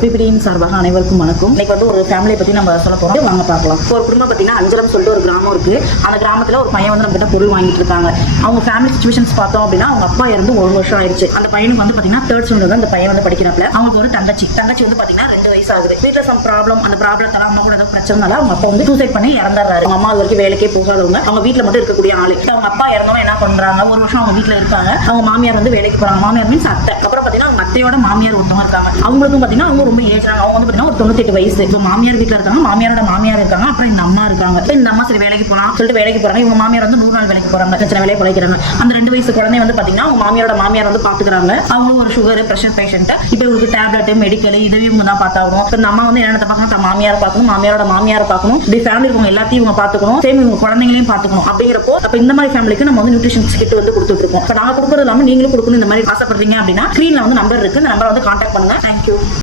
எஸ்பிபிடியின் சார்பாக அனைவருக்கும் வணக்கம். இன்னைக்கு வந்து ஒரு ஃபேமிலியை பற்றி நம்ம சொல்ல போகிறோம், வாங்க பார்க்கலாம். ஒரு குடும்பம் பார்த்தீங்கன்னா அஞ்சலம் சொல்லிட்டு ஒரு கிராமம் இருக்குது. அந்த கிராமத்தில் ஒரு பையன் வந்து நம்ம கிட்ட பொருள் வாங்கிட்டு இருக்காங்க. அவங்க ஃபேமிலி சுச்சுவேஷன்ஸ் பார்த்தோம் அப்படின்னா அவங்க அப்பா இருந்து 1 வருஷம் ஆயிடுச்சு. அந்த பையனுக்கு வந்து பார்த்தீங்கன்னா 3rd ஸ்டாண்டர்ட் அந்த பையன் வந்து படிக்கிறாப்ல. அவங்களுக்கு ஒரு தங்கச்சி வந்து பார்த்தீங்கன்னா 2 வயசு ஆகுது. வீட்டில் சம் ப்ராப்ளம், அந்த ப்ராப்ளத்தால அம்மா கூட ஏதாவது பிரச்சனைனால அவங்க அப்பா வந்து சூசைட் பண்ணி இறந்துறாரு. அவங்க அம்மா அது வரைக்கும் வேலைக்கே போகாதவங்க, அவங்க வீட்டில் மட்டும் இருக்கக்கூடிய ஆளு. அவங்க அப்பா இறந்தவங்க என்ன பண்றாங்க, 1 வருஷம் அவங்க வீட்டில் இருக்காங்க. அவங்க மாமியார் வந்து வேலைக்கு போறாங்க. மாமியார் மீன்ஸ் அத்தை. அப்புறம் பார்த்தீங்கன்னா அவங்க அத்தையோட மாமியார் ஒருத்தவங்க இருக்காங்க. அவங்களுக்கும் பார்த்தீங்கன்னா அவங்க ரொம்ப ஏஜ் ஆனாங்க. அவங்க வந்து பார்த்தீங்கன்னா ஒரு 98 வயசு. இப்போ மாமியார் வீட்டில் இருக்காங்க, மாமியாரோட மாமியார் இருக்காங்க, அப்புறம் இந்த அம்மா இருக்காங்க. இந்த அம்மா சரி வேலைக்கு போகலாம் சொல்லிட்டு வேலைக்கு போறாங்க. இவங்க மாமியார் வந்து 100 நாள் வேலைக்கு போறாங்க, சின்ன வேலையை பிழைக்கிறாங்க. அந்த 2 வயசு குழந்தை வந்து பார்த்தீங்கன்னா அவங்க மாமியாரோட மாமியார் வந்து பாத்துக்கிறாங்க. அவங்களும் ஒரு சுகர் பிரஷர் பேஷண்ட். இப்போ இவங்களுக்கு டேப்லெட் மெடிக்கல் இதுவே இவங்க தான் பார்த்தாகணும். இந்த அம்மா வந்து என்ன பார்க்கணும், தன் மாமியார் பார்க்கணும், மாமியாரோட மாமியார் பார்க்கணும், இப்படி ஃபேமிலி இருக்கவங்க எல்லாத்தையும் இவங்க பார்த்துக்கணும், சேம் இவங்க குழந்தைங்களையும் பார்த்துக்கணும். அப்படிங்கிறப்போ அப்ப இந்த மாதிரி ஃபேமிலிக்கு நம்ம வந்து நியூட்ரிஷன் கிட் வந்து கொடுத்துட்டு இருக்கோம். இப்போ நாங்கள் கொடுக்கறது இல்லாமல் நீங்களும் கொடுக்கணும். இந்த மாதிரி ஆசைப்படுறீங்க அப்படின்னா ஸ்கிரீன்ல வந்து நம்பர் இருக்கு, அந்த நம்பரை வந்து கான்டாக்ட் பண்ணுங்க. தேங்க்யூ.